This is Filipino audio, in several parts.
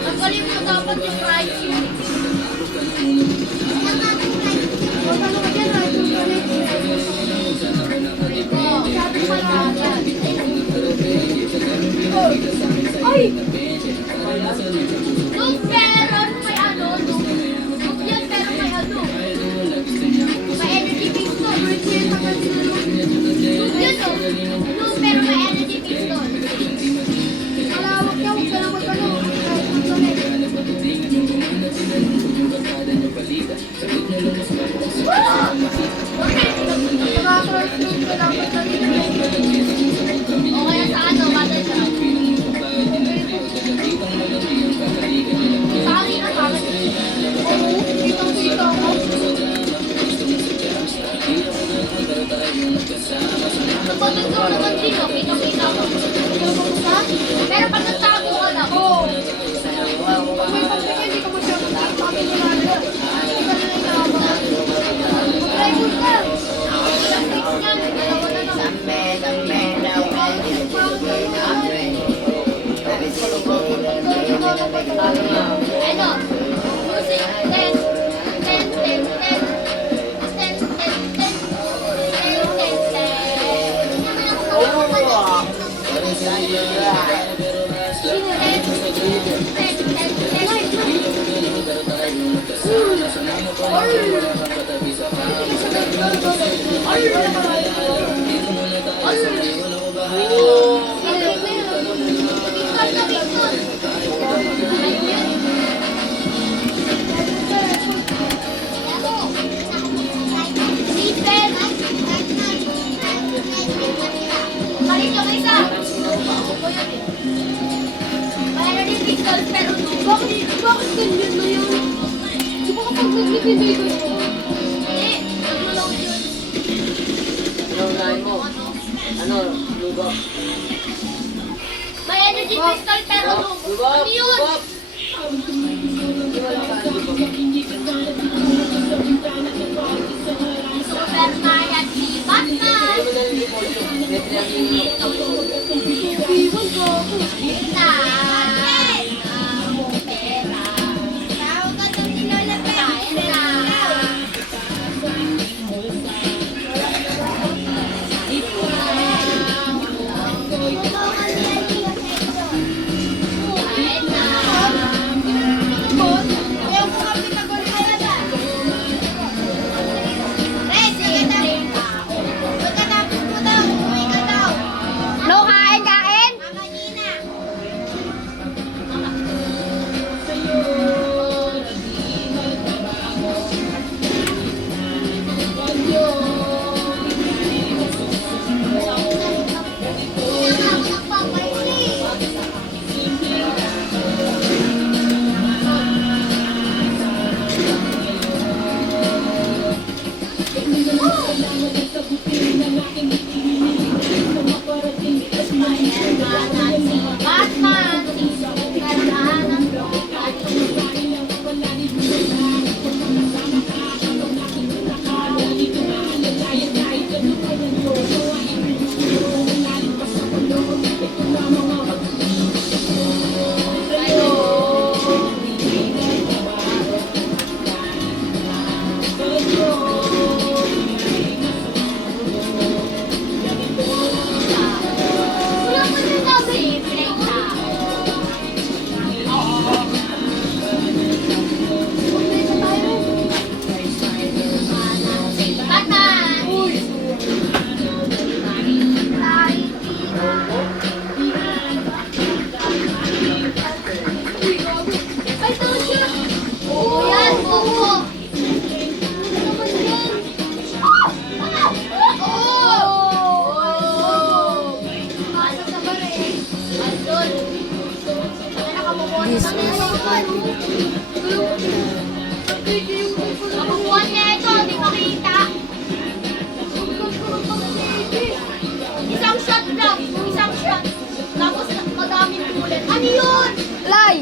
Nagkalim mo dapat yung price yun. Ay! Look, pero may ano, look yan, pero may ano. May energy pistol. Look yan, oh. Look, pero may energy pistol. Malawak niya, huwag ka lang magkano. O kaya sa ano, battle siya. Sa akin na bakit? Oo, kitang-kita ako. Sa battle ko naman din, oh, kitang-kita ako. Pero pag nagtago ka na, oo. Pag may pagpili, hindi ka masyadong sabi nila na. Hindi ka na nagkakabahan. Mag-drive ka. Walang fix niyan, may dalawa na lang. Ano? Music, 10, 10, 10, 10, 10, 10, 10, 10, 10, 10. Naman ako gawin. Pero bakit ganyan na yun? Di ba kapag nag-ibigay ko yun? Hindi, nag-load yun. Ano mo? Ano? Lugo? May energy crystal pero Lugo? ano yun? Lugo? Di ba lang ka? Lugo? Super Mayan si Batman! Hindi mo na yung remote yun. Pwede lang yung Na! No, kain, kain! Batman! Wala pa din sabi. Batman! Ay, ito siya! Oo, yan! Oo! Ano naman yan? Ano sa barin? Andun! Nakamukuha na sa nilalaman. Nakamukuha niya ito, di makita. Isang shot lang, isang shot. Tapos madaming bullet. Ano yun? Lay!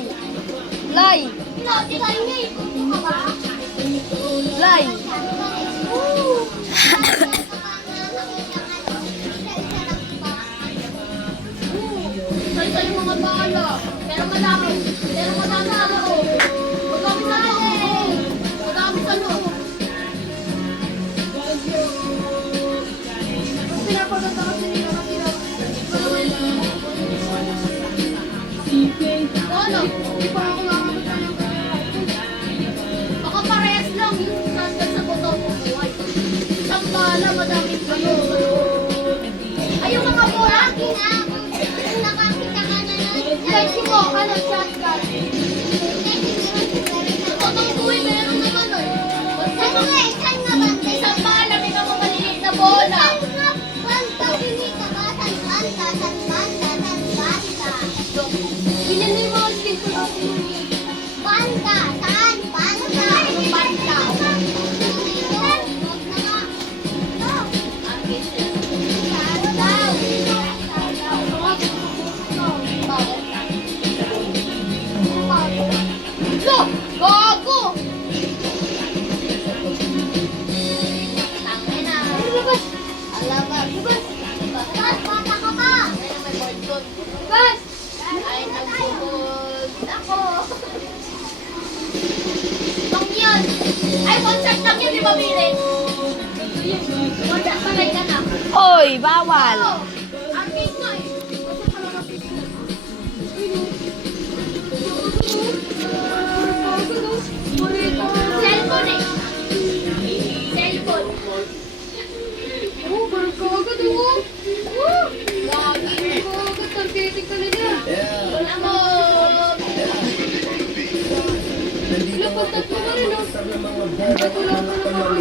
Lay! Tinay niya eh. Ano ka ba? Lay! Say-say mga bahala. Pero madami sa loob. Madami sa loob. Madami sa loob. Pinapaganda kasi nila kasi ano? Hindi pa ako nakakita ng baka parehas lang yung nandun sa botong mo. Isang bala, madaming ano. Ay, yung mga bola. Nakakita ka na nun. Like mo, ano, shotgun. Botong buhay, meron naman nun. Saan nga eh? Saan nga banda? Isang bala, may mga maliliit na bola. Saan nga banda? Pinita ka? Saan banda? Saan banda? Saan banda? Ilan na yung mga skin ko natin? Banda! Saan? Banda! Yung banda. Huwag na nga. Saan daw? Lo! Gago! Tangin na. Alabas. Bas, bata ka pa. Ay, may board doon. Bas! Ay, nagbubog ako. Bang yan. Ay, one shot lang yun, di ba, Bilin? One shot tagay ka na. Oy, bawal. Oo. Ang big nga eh. Kasi pala kasi. Cellphone eh. Cellphone. Oh, barkagad oh. Lagi. Barkagad. Targeting ka na niya. Wala mo. Lapag tatlo ka rin oh. Ito lang ka naman.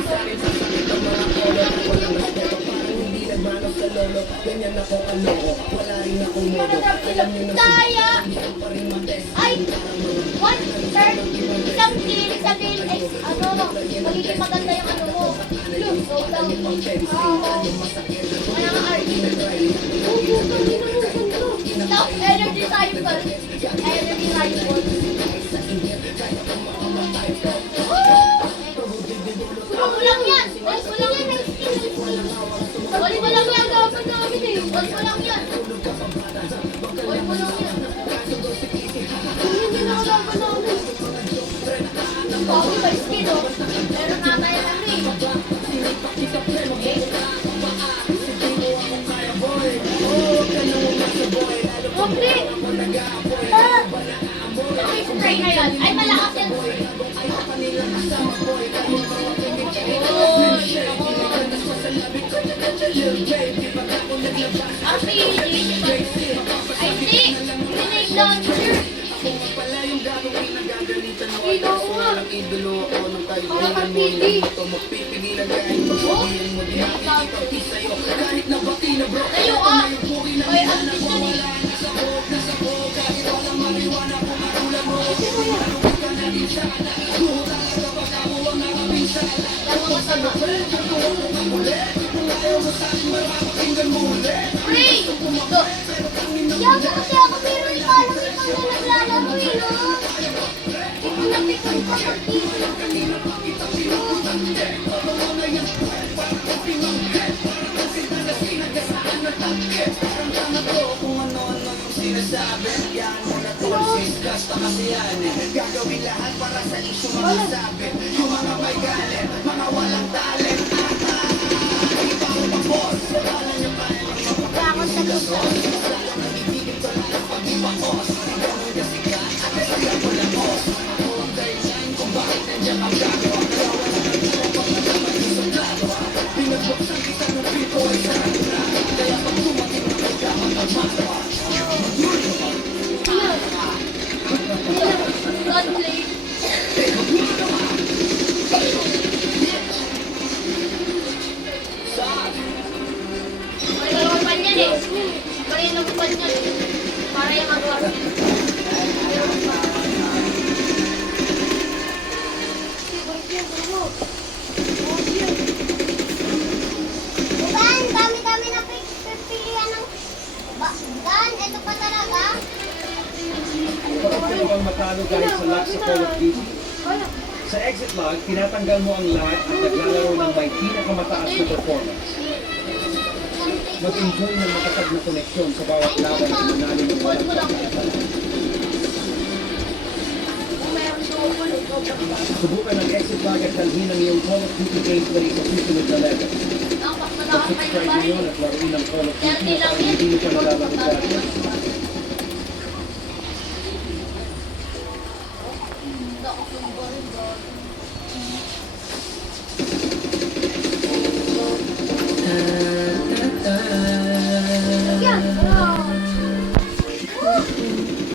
Daya! Ay! One third! Isang kilig sa bill ay ano, magiging maganda yung ano mo. Look, go down. Wala nga RD. Stop energy cycle. Energy cycle. Huwag mo lang yan! Huwag mo lang yan! Huwag mo lang yan! Dapat namin eh! Huwag mo lang yan! Huwag mo lang yan! Hindi na kalaban namin! Pogi ba skin oh? Meron na tayo ano eh! Okay! Okay, spray na yan! Ay, malakas yan! RPG, ay hindi, grenade launcher. Ito ko nga. Parang RPG. Oh, tayo ah. Ay, ang tignan eh. Dalawa sama. Free! Ito. Yago kasi ako pero ikaw lang ikaw na naglalaro eh, no? Ipinapikon ka pag bakit sa lupa? Gunblade. Marilang pan yan eh. Marilang pan yan. Para yung magawa. Diba, ang dami-dami na pipilian ng Dan, ito pa talaga. Gusto mo bang matalo guys sa lock sa Call of Duty? Sa exit log, tinatanggal mo ang lahat at naglalaro ng may pinakamataas na performance. Ganito Mag-enjoy ng matatag na koneksyon sa bawat laban at manalo ng walang pagkakataon. Subukan ang exit log at dalhin ang iyong Call of Duty gameplay sa susunod na level. Mag-subscribe ngayon at laruin ang Call of Duty na parang hindi mo pa nalalaro dati.